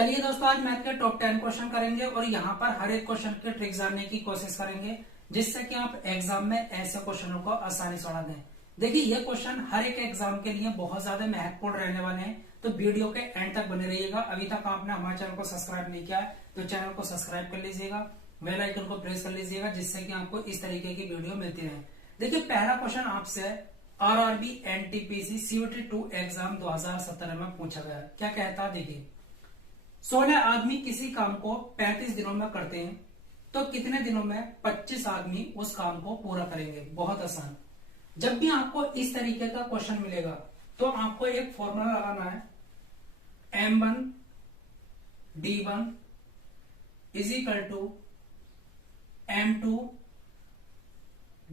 चलिए दोस्तों, आज मैथ के टॉप 10 क्वेश्चन करेंगे और यहाँ पर हर एक क्वेश्चन के ट्रिक जानने की कोशिश करेंगे जिससे कि आप एग्जाम में ऐसे क्वेश्चनों को आसानी से उड़ा दें। देखिए, ये क्वेश्चन हर एक एग्जाम के लिए बहुत ज्यादा महत्वपूर्ण रहने वाले हैं, तो वीडियो के एंड तक बने रहिएगा। अभी तक आपने हमारे चैनल को सब्सक्राइब नहीं किया है तो चैनल को सब्सक्राइब कर लीजिएगा, बेल आइकन को प्रेस कर लीजिएगा जिससे कि आपको इस तरीके की वीडियो मिलती रहे। देखिए, पहला क्वेश्चन आपसे आरआरबी एनटीपीसी सीयूटी 2 एग्जाम 2017 में पूछा गया। क्या कहता है, देखिए 16 आदमी किसी काम को 35 दिनों में करते हैं तो कितने दिनों में 25 आदमी उस काम को पूरा करेंगे। बहुत आसान। जब भी आपको इस तरीके का क्वेश्चन मिलेगा तो आपको एक फॉर्मूला लगाना है, M1 D1 is equal to M2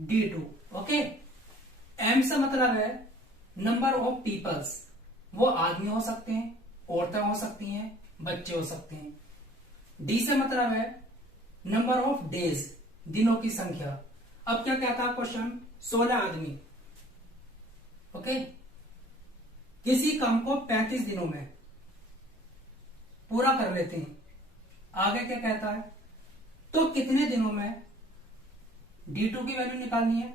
D2। Okay, M से मतलब है नंबर ऑफ पीपल्स, वो आदमी हो सकते हैं, औरतें हो सकती हैं, बच्चे हो सकते हैं। डी से मतलब है नंबर ऑफ डेज, दिनों की संख्या। अब क्या कहता है क्वेश्चन, 16 आदमी ओके किसी काम को 35 दिनों में पूरा कर लेते हैं। आगे क्या कहता है, तो कितने दिनों में D2 की वैल्यू निकालनी है,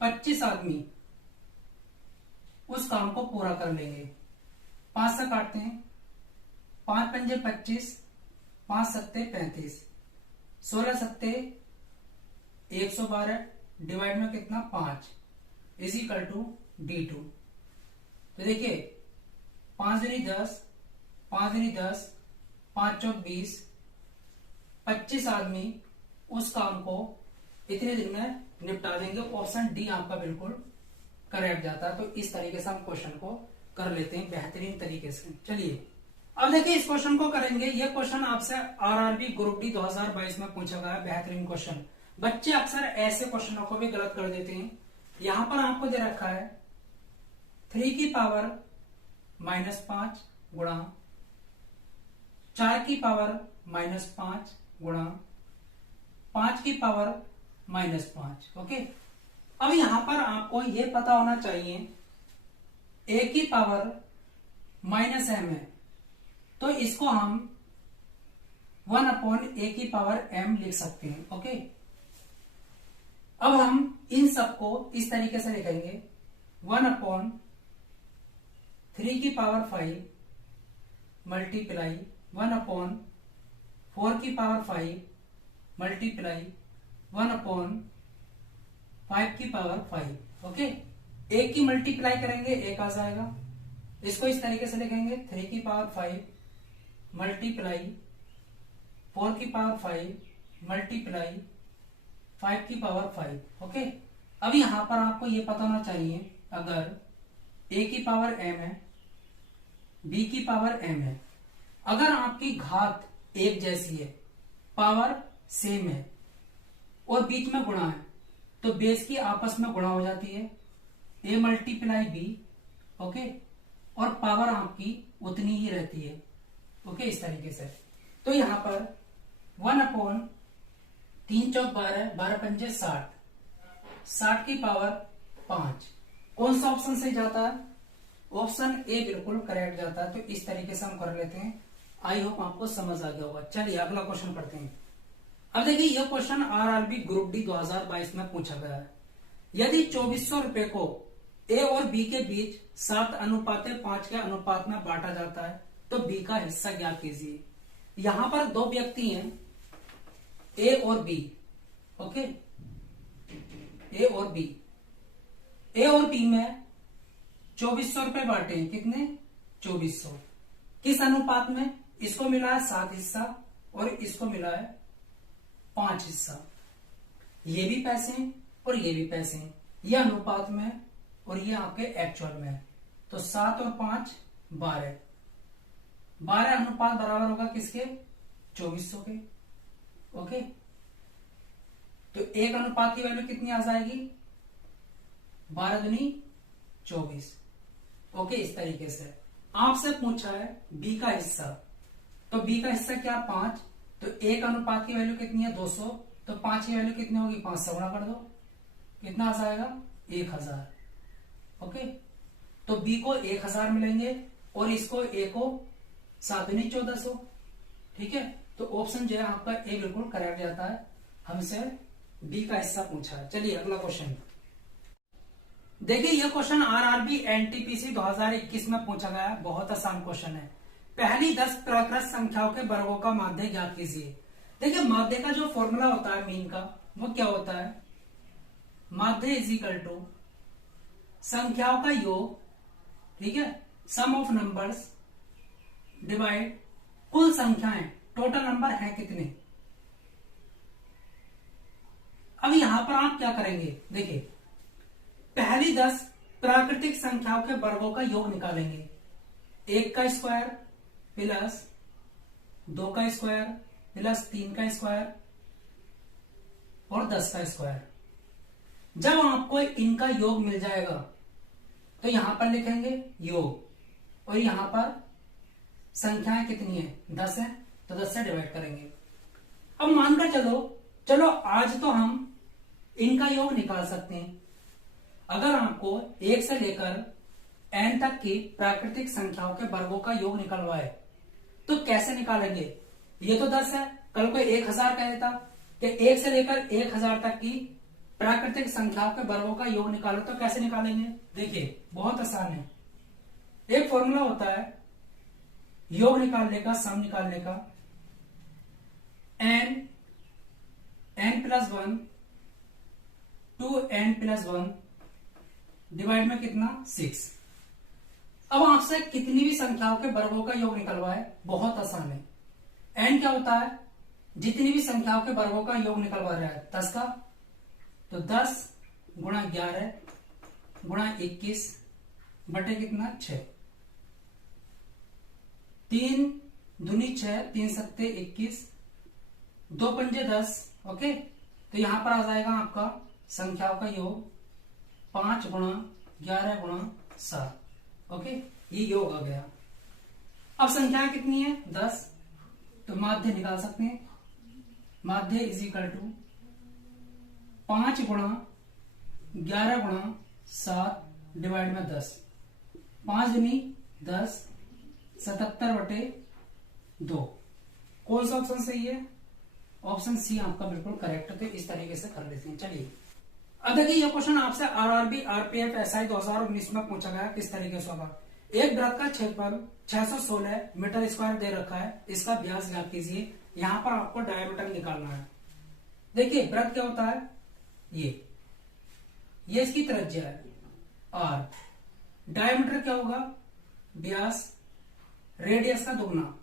25 आदमी उस काम को पूरा कर लेंगे। 5 से काटते हैं, 5 पंजे 25, 5 सत्ते 35, 16 सत्ते 112, डिवाइड में कितना 5 इज इक्वल टू D2। तो देखिए 5 दूनी 10, 5 दूनी 10, 5 चौक 20, 25 आदमी उस काम को इतने दिन में निपटा देंगे। ऑप्शन डी आपका बिल्कुल करेक्ट जाता है। तो इस तरीके से हम क्वेश्चन को कर लेते हैं बेहतरीन तरीके से। चलिए अब देखिए, इस क्वेश्चन को करेंगे। ये क्वेश्चन आपसे आरआरबी ग्रुप डी 2022 में पूछा गया है, बेहतरीन क्वेश्चन। बच्चे अक्सर ऐसे क्वेश्चनों को भी गलत कर देते हैं। यहां पर आपको दे रखा है 3 की पावर -5 गुणा 4 की पावर -5 गुणा 5 की पावर -5। ओके, अब यहां पर आपको यह पता होना चाहिए a की पावर -m है, तो इसको हम 1/a की पावर m लिख सकते हैं। ओके, अब हम इन सबको इस तरीके से लिखेंगे, 1/3 की पावर 5 मल्टीप्लाई 1/4 की पावर 5 मल्टीप्लाई 1/5 की पावर 5। ओके, एक की मल्टीप्लाई करेंगे एक आ जाएगा। इसको इस तरीके से लिखेंगे, 3 की पावर 5 मल्टीप्लाई 4 की पावर 5 मल्टीप्लाई 5 की पावर 5। ओके, अब यहां पर आपको यह पता होना चाहिए, अगर a की पावर m है, b की पावर m है, अगर आपकी घात एक जैसी है, पावर सेम है और बीच में गुणा है, तो बेस की आपस में गुणा हो जाती है, a मल्टीप्लाई b। ओके, और पावर आपकी उतनी ही रहती है। ओके, इस तरीके से। तो यहां पर 1/3 चौक 12, 12 पंजे 60, 60 की पावर 5। कौन सा ऑप्शन सही जाता है, ऑप्शन ए बिल्कुल करेक्ट जाता है। तो इस तरीके से हम कर लेते हैं। आई होप आपको समझ आ गया होगा। चलिए अगला क्वेश्चन पढ़ते हैं। अब देखिए, यह क्वेश्चन आरआरबी ग्रुप डी 2022 में पूछा गया है। यदि 2400 रुपए को ए और बी के बीच 7:5 के अनुपात में बांटा जाता है तो बी का हिस्सा ज्ञात कीजिए। यहां पर दो व्यक्ति हैं, ए और बी। ओके, ए और बी, ए और बी में 2400 रुपए बांटे हैं। कितने, 2400। किस अनुपात में, इसको मिला है 7 हिस्सा और इसको मिला है 5 हिस्सा। ये भी पैसे हैं और ये भी पैसे हैं, ये अनुपात में और ये आपके एक्चुअल में है। तो 7 और 5 12, 12 अनुपात बराबर होगा किसके, 2400 के। ओके, तो एक अनुपात की वैल्यू कितनी आ जाएगी, 12 दूनी 24। ओके, इस तरीके से आपसे पूछा है बी का हिस्सा, तो बी का हिस्सा क्या, 5। तो एक अनुपात की वैल्यू कितनी है, 200। तो 5 की वैल्यू कितनी होगी, 5 से गुणा कर दो, कितना आ जाएगा, 1000। ओके, तो बी को 1000 मिलेंगे और इसको ए को 7 दूनी 1400। ठीक है, तो ऑप्शन जो है आपका ए बिल्कुल करेक्ट जाता है। हमसे बी का हिस्सा पूछा है। चलिए अगला क्वेश्चन देखिए। यह क्वेश्चन आरआरबी एनटीपीसी 2021 में पूछा गया है। बहुत आसान क्वेश्चन है। पहली 10 प्राकृत संख्याओं के वर्गों का माध्य ज्ञात कीजिए। देखिए माध्य का जो फॉर्मूला होता है मीन का, वो क्या होता है? माध्य इज इक्वल टू संख्याओं का योग, ठीक है, सम ऑफ नंबर्स डिवाइड कुल संख्याएं, टोटल नंबर है कितने। अब यहां पर आप क्या करेंगे? देखिए पहली 10 प्राकृतिक संख्याओं के वर्गों का योग निकालेंगे। 1 का स्क्वायर प्लस 2 का स्क्वायर प्लस 3 का स्क्वायर और 10 का स्क्वायर। जब आपको इनका योग मिल जाएगा तो यहां पर लिखेंगे योग, और यहां पर संख्याएं कितनी है? 10 है, तो 10 से डिवाइड करेंगे। अब मानकर चलो आज तो हम इनका योग निकाल सकते हैं। अगर आपको 1 से लेकर n तक की प्राकृतिक संख्याओं के वर्गों का योग निकलवाए तो कैसे निकालेंगे? ये तो 10 है, कल को 1000 कह देता कि 1 से लेकर 1000 तक की प्राकृतिक संख्याओं के वर्गों का योग निकालो, तो कैसे निकालेंगे? देखिए बहुत आसान है। एक फॉर्मूला होता है योग निकालने का, सम निकालने का, n plus 1 2n plus 1 divide में कितना? 6। अब आपसे कितनी भी संख्याओं के वर्गों का योग निकलवाए, बहुत आसान है। n क्या होता है? जितनी भी संख्याओं के वर्गों का योग निकलवा रहा है 10 का, तो 10 गुणा 11 गुणा 21 बटे कितना? 6। 3 दूनी 6, 3 सत्ते 21, 2 पंजे 10। ओके, तो यहां पर आ जाएगा आपका संख्याओं का योग 5 गुणा 11 गुणा 7। ओके, ये योग आ गया। अब संख्याएं कितनी है? 10, तो माध्य निकाल सकते हैं। माध्य इज इक्वल टू 5 गुणा 11 गुणा 7 डिवाइड में 10। 5 दूनी 10, 77 बटे 2। कौन सा ऑप्शन सही है? ऑप्शन सी आपका बिल्कुल करेक्ट है। तो इस तरीके से कर लेते हैं। चलिए अब देखिए ये क्वेश्चन आपसे आरआरबी आरपीएफ एसआई 2019 में पूछा गया। किस तरीके से होगा? एक वृत्त का क्षेत्रफल 616 मीटर स्क्वायर दे रखा है, इसका व्यास ज्ञात कीजिए। यहां पर आपको डायमीटर निकालना है। देखिए वृत्त क्या होता है? ये इसकी त्रिज्या है आर। डायमीटर क्या होगा? व्यास रेडियस का दुगना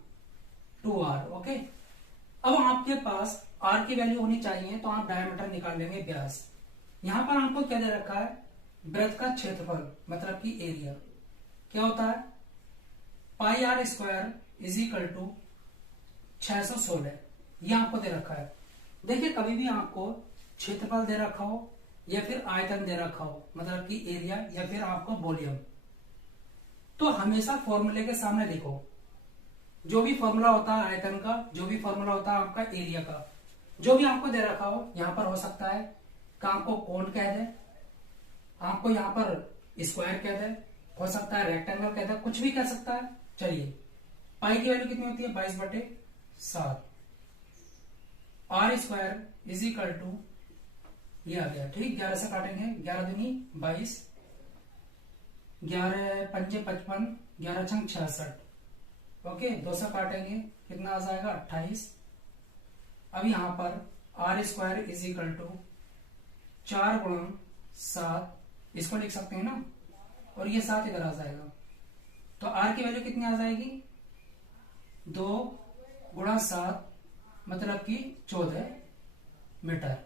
2r। ओके, अब आपके पास r की वैल्यू होनी चाहिए, तो आप डायमीटर निकाल लेंगे व्यास। यहां पर आपको क्या दे रखा है? वृत्त का क्षेत्रफल मतलब कि एरिया क्या होता है? Pi R square is equal to 616। ये आपको दे रखा है। देखिए कभी भी आपको क्षेत्रफल दे रखा हो या फिर आयतन दे रखा हो, मतलब कि एरिया या फिर आपको वॉल्यूम, तो हमेशा फॉर्मूले के सामने लिखो। जो भी फॉर्मूला होता है आयतन का, जो भी फॉर्मूला होता है आपका एरिया का, जो भी आपको दे रखा हो, यहां पर हो सकता है कि आपको कोण कह दे, आपको यहां पर स्क्वायर कह दे, हो सकता है रेक्टेंगल कह दे, कुछ भी कह सकता है। चलिए पाई की वैल्यू कितनी होती है? 22/7। R square is equal to ये आ गया। ठीक, 11 से काटेंगे, 11 दूनी 22, 11 पंजे 55, 11 छंग 66। ओके, 2 से काटेंगे, कितना आ जाएगा? 28। अब यहां पर r square is equal to 4 गुणा 7, इसको लिख सकते हैं ना, और ये 7 इधर आ जाएगा। तो आर की वैल्यू कितनी आ जाएगी? 2 गुणा 7 मतलब कि 14 मीटर।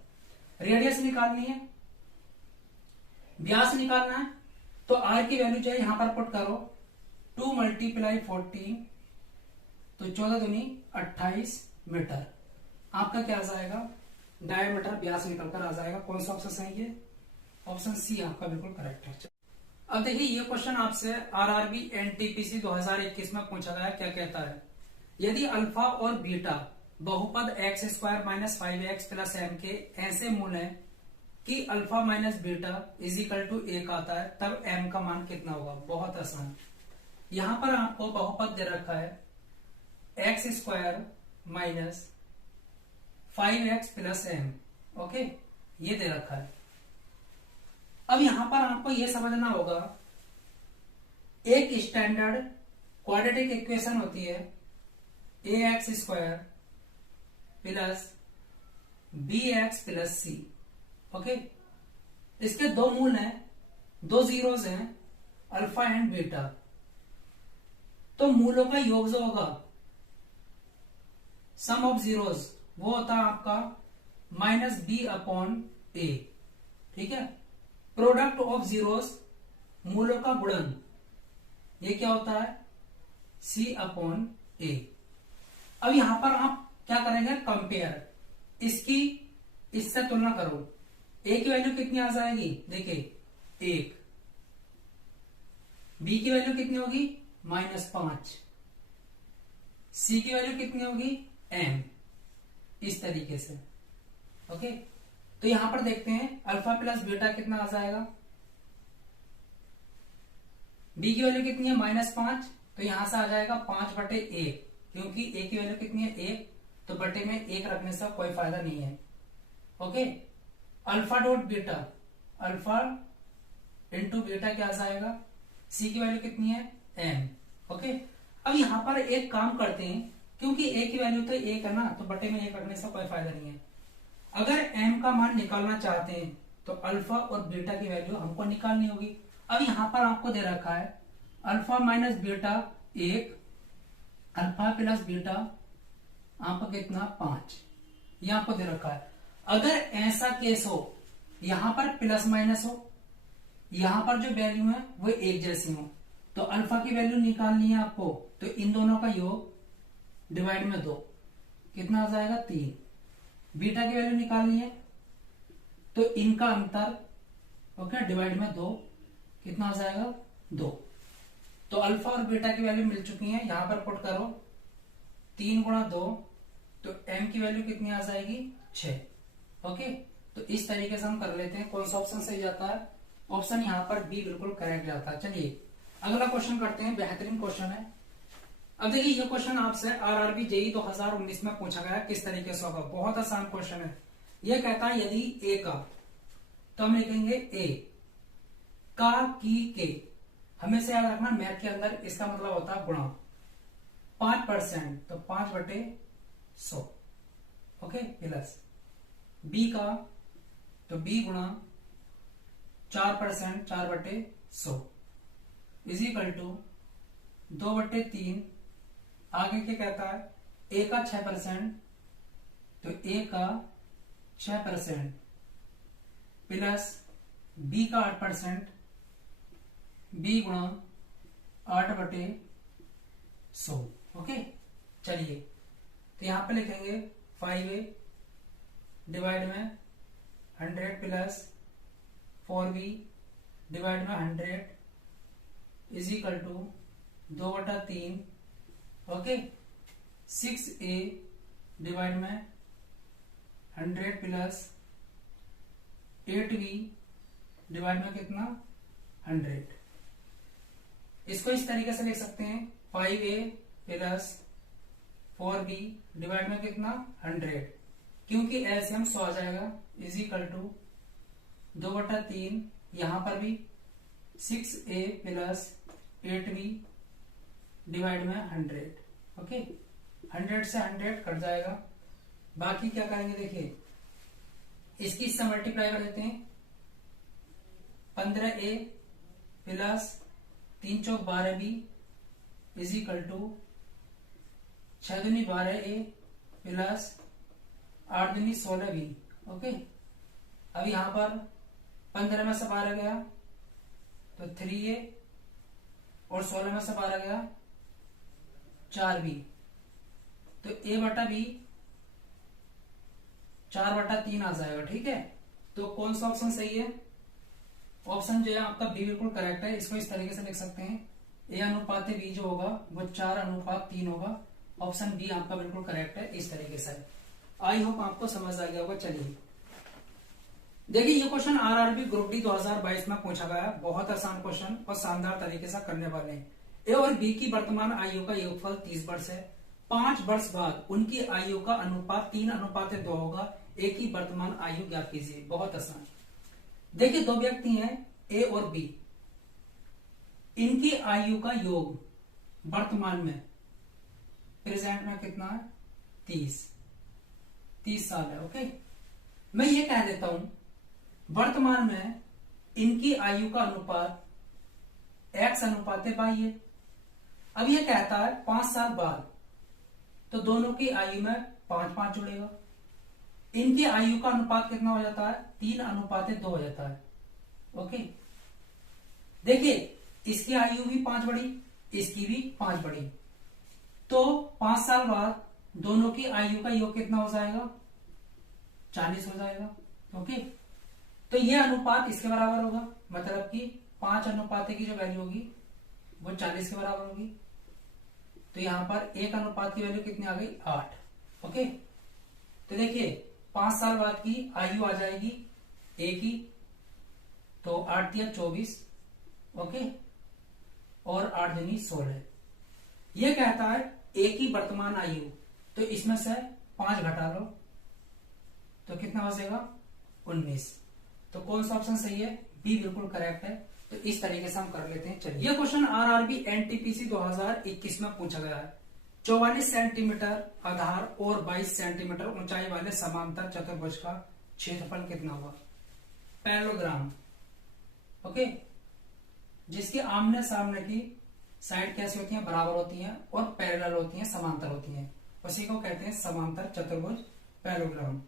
रेडियस निकालनी है, व्यास निकालना है, तो आर की वैल्यू जो है यहां पर पुट करो। 2 मल्टीप्लाई 14, तो 14 दूनी 28 मीटर। आपका क्या आ जाएगा? डायमीटर व्यास निकलकर आ जाएगा। कौन सा ऑप्शन सही है? ऑप्शन सी आपका बिल्कुल करेक्ट है। अब देखिए ये क्वेश्चन आपसे आरआरबी एनटीपीसी 2021 में पूछा गया। क्या कहता है? यदि अल्फा और बीटा बहुपद x square minus 5x plus m के ऐसे मूल है कि alpha minus beta is equal to 1 आता है, तब m का मान कितना होगा? बहुत आसान। यहां पर आपको बहुपद दे रखा है x square minus 5x plus m। Okay, ये दे रखा है। अब यहां पर आपको ये समझना होगा, एक स्टैंडर्ड क्वाड्रेटिक इक्वेशन होती है ax square plus bx plus c। Okay, इसके दो मूल हैं, दो जीरोस हैं, अल्फा एंड बीटा। तो मूलों का योग जो होगा, सम ऑफ जीरोस, वो होता है आपका माइनस बी अपॉन ए। ठीक है, प्रोडक्ट ऑफ जीरोस, मूलों का गुणन, ये क्या होता है, सी अपॉन ए। अब यहां पर आप क्या करेंगे, कंपेयर, इसकी इससे तुलना करो। ए की वैल्यू कितनी आ जाएगी, देखिए 1, बी की वैल्यू कितनी होगी -5, सी की वैल्यू कितनी होगी m, इस तरीके से। ओके, तो यहां पर देखते हैं अल्फा प्लस बीटा कितना आ जाएगा, बी की वैल्यू कितनी है -5, तो यहां से आ जाएगा 5/1, क्योंकि ए की वैल्यू कितनी है 1, तो बटे में 1 रखने से कोई फायदा नहीं है। Okay, alpha dot beta, alpha into beta क्या आ जाएगा, सी की वैल्यू कितनी है m। ओके, अब यहां पर एक काम करते हैं, क्योंकि ए की वैल्यू तो 1 है ना, तो बटे में 1 रखने से कोई फायदा नहीं है। अगर m का मान निकालना चाहते हैं तो अल्फा और बीटा की वैल्यू हमको निकालनी होगी। अब यहां पर आपको दे रखा है alpha minus beta 1, alpha plus beta आपको कितना 5, ये आपको दे रखा है। अगर ऐसा केस हो, यहां पर प्लस माइनस हो, यहां पर जो वैल्यू है वो एक जैसी हो, तो अल्फा की वैल्यू निकालनी है आपको, तो इन दोनों का योग डिवाइड में 2, कितना आ जाएगा 3। बीटा की वैल्यू निकालनी है, तो इनका अंतर, ओके, डिवाइड में 2, कितना आ जाएगा 2। तो अल्फा और बीटा की वैल्यू मिल चुकी है, यहां पर पुट करो 3 गुणा 2, तो m की वैल्यू कितनी आ जाएगी 6। ओके, तो इस तरीके से हम कर लेते हैं। कौन सा ऑप्शन सही जाता है, ऑप्शन यहाँ पर बी बिल्कुल करेक्ट जाता है। चलिए अगला क्वेश्चन करते हैं, बेहतरीन क्वेश्चन है। अब देखिए ये क्वेश्चन आपसे आरआरबी जेई 2019 में पूछा गया, किस तरीके से होगा, बहुत आसान क्वेश्चन है। ये कहता है यदि ए का, तो हम लिखेंगे ए का की के, हमेशा याद रखना मैथ के अंदर इसका मतलब होता है गुणा, 5%, तो 5/100। ओके, प्लस बी का, तो बी गुणा 4%, 4/100 इज इक्वल टू 2/3। आगे क्या कहता है, ए का 6%, तो ए का 6% प्लस बी का 8%, बी गुणा 8/100। ओके, चलिए तो यहां पे लिखेंगे 5a डिवाइड में 100 प्लस 4b डिवाइड में 100 is equal to 2/3। Okay, 6a divide में 100 प्लस 8b डिवाइड में कितना 100। इसको इस तरीके से लिख सकते हैं 5a प्लस 4b डिवाइड में कितना 100, क्योंकि एलसीएम 100 आ जाएगा, इज इक्वल टू 2/3, यहां पर भी 6a प्लस 8b डिवाइड में 100। ओके, 100 से 100 कट जाएगा, बाकी क्या करेंगे देखिए, इसकी इससे मल्टीप्लाई कर देते हैं। 15a प्लस 3 चौक 12b इज इक्वल टू 6 दूनी 12a प्लस 8 दूनी 16b। ओके, अब यहां पर 15 में से 12 गया तो 3a, और 16 में से 12 गया 4b, तो a/b 4/3 आ जाएगा। ठीक है, तो कौन सा ऑप्शन सही है, ऑप्शन जो है आपका बी बिल्कुल करेक्ट है। इसको इस तरीके से लिख सकते हैं, a अनुपात b जो होगा वो 4:3 होगा। ऑप्शन बी आपका बिल्कुल करेक्ट है, इस तरीके से। आई होप आपको समझ आ गया होगा। चलिए देखिए ये क्वेश्चन आरआरबी ग्रुप डी 2022 में पूछा गया, बहुत आसान क्वेश्चन और शानदार तरीके से करने वाले हैं। ए और बी की वर्तमान आयु का योगफल 30 वर्ष है, 5 वर्ष बाद उनकी आयु का अनुपात 3:2 होगा। ए की वर्तमान आयु ज्ञात कीजिए। बहुत आसान। देखिए, दो व्यक्ति हैं ए और बी, इनकी आयु का योग वर्तमान में प्रेजेंट में कितना है? 30 साल है। ओके, मैं ये कह देता हूं वर्तमान में इनकी आयु का अनुपात x/y है। अब ये कहता है 5 साल बाद, तो दोनों की आयु में 5 जुड़ेगा। इनकी आयु का अनुपात कितना हो जाता है? 3:2 हो जाता है। ओके, देखिए, इसकी आयु भी 5 बढ़ी, इसकी भी 5 बढ़ी, तो 5 साल बाद दोनों की आयु का योग कितना हो जाएगा? 40 हो जाएगा। ओके, तो यह अनुपात इसके बराबर होगा, मतलब कि 5 की जो वैल्यू होगी वो 40 के बराबर होगी। तो यहां पर 1 की वैल्यू कितनी आ गई? 8। ओके, तो देखिए 5 साल बाद की आयु आ जाएगी ए की, तो 8 या 24, ओके, और 8 दूनी 16। यह कहता है ए की वर्तमान आयु, तो इसमें से 5 घटा लो तो कितना बचेगा? 19। तो कौन सा ऑप्शन सही है? बी बिल्कुल करेक्ट है। तो इस तरीके से हम कर लेते हैं। चलिए, यह क्वेश्चन आरआरबी एनटीपीसी 2021 में पूछा गया है। 44 सेंटीमीटर आधार और 22 सेंटीमीटर ऊंचाई वाले समांतर चतुर्भुज का क्षेत्रफल कितना हुआ? पैरेललोग्राम, ओके, जिसके आमने सामने की साइड कैसी होती हैं? बराबर होती हैं और पैरेलल होती हैं, समांतर होती हैं, उसी को कहते हैं समांतर चतुर्भुज, पैरेललोग्राम।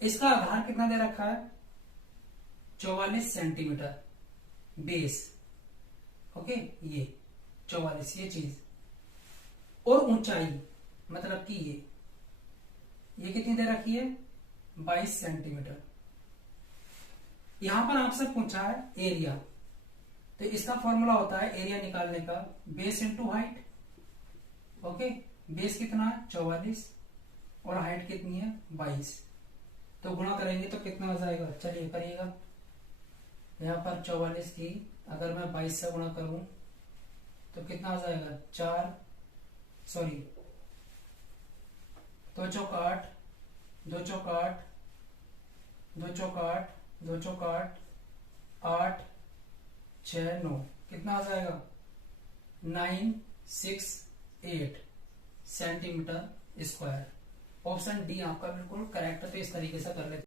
इसका आधार कितना दे रखा है? 44 सेंटीमीटर बेस। ओके, ये 44 ये चीज, और ऊंचाई मतलब कि ये कितनी दे रखी है? 22 सेंटीमीटर। यहां पर आपसे पूछा है एरिया, तो इसका फॉर्मूला होता है एरिया निकालने का base into height. Okay, base कितना है? 44 और हाइट कितनी है? 22। तो गुणा करेंगे तो कितना हो जाएगा? चलिए करिएगा। यहां पर 44 की अगर मैं 22 से गुणा करूं तो कितना हो जाएगा? 2 चौक 8, 2 चौक 8, 2 चौक 8, 2 चौक 8, 8, 6, 9, कितना आ जाएगा? 968 सेंटीमीटर स्क्वायर। ऑप्शन डी आपका बिल्कुल करेक्ट है। तो इस तरीके से कर लेते हैं।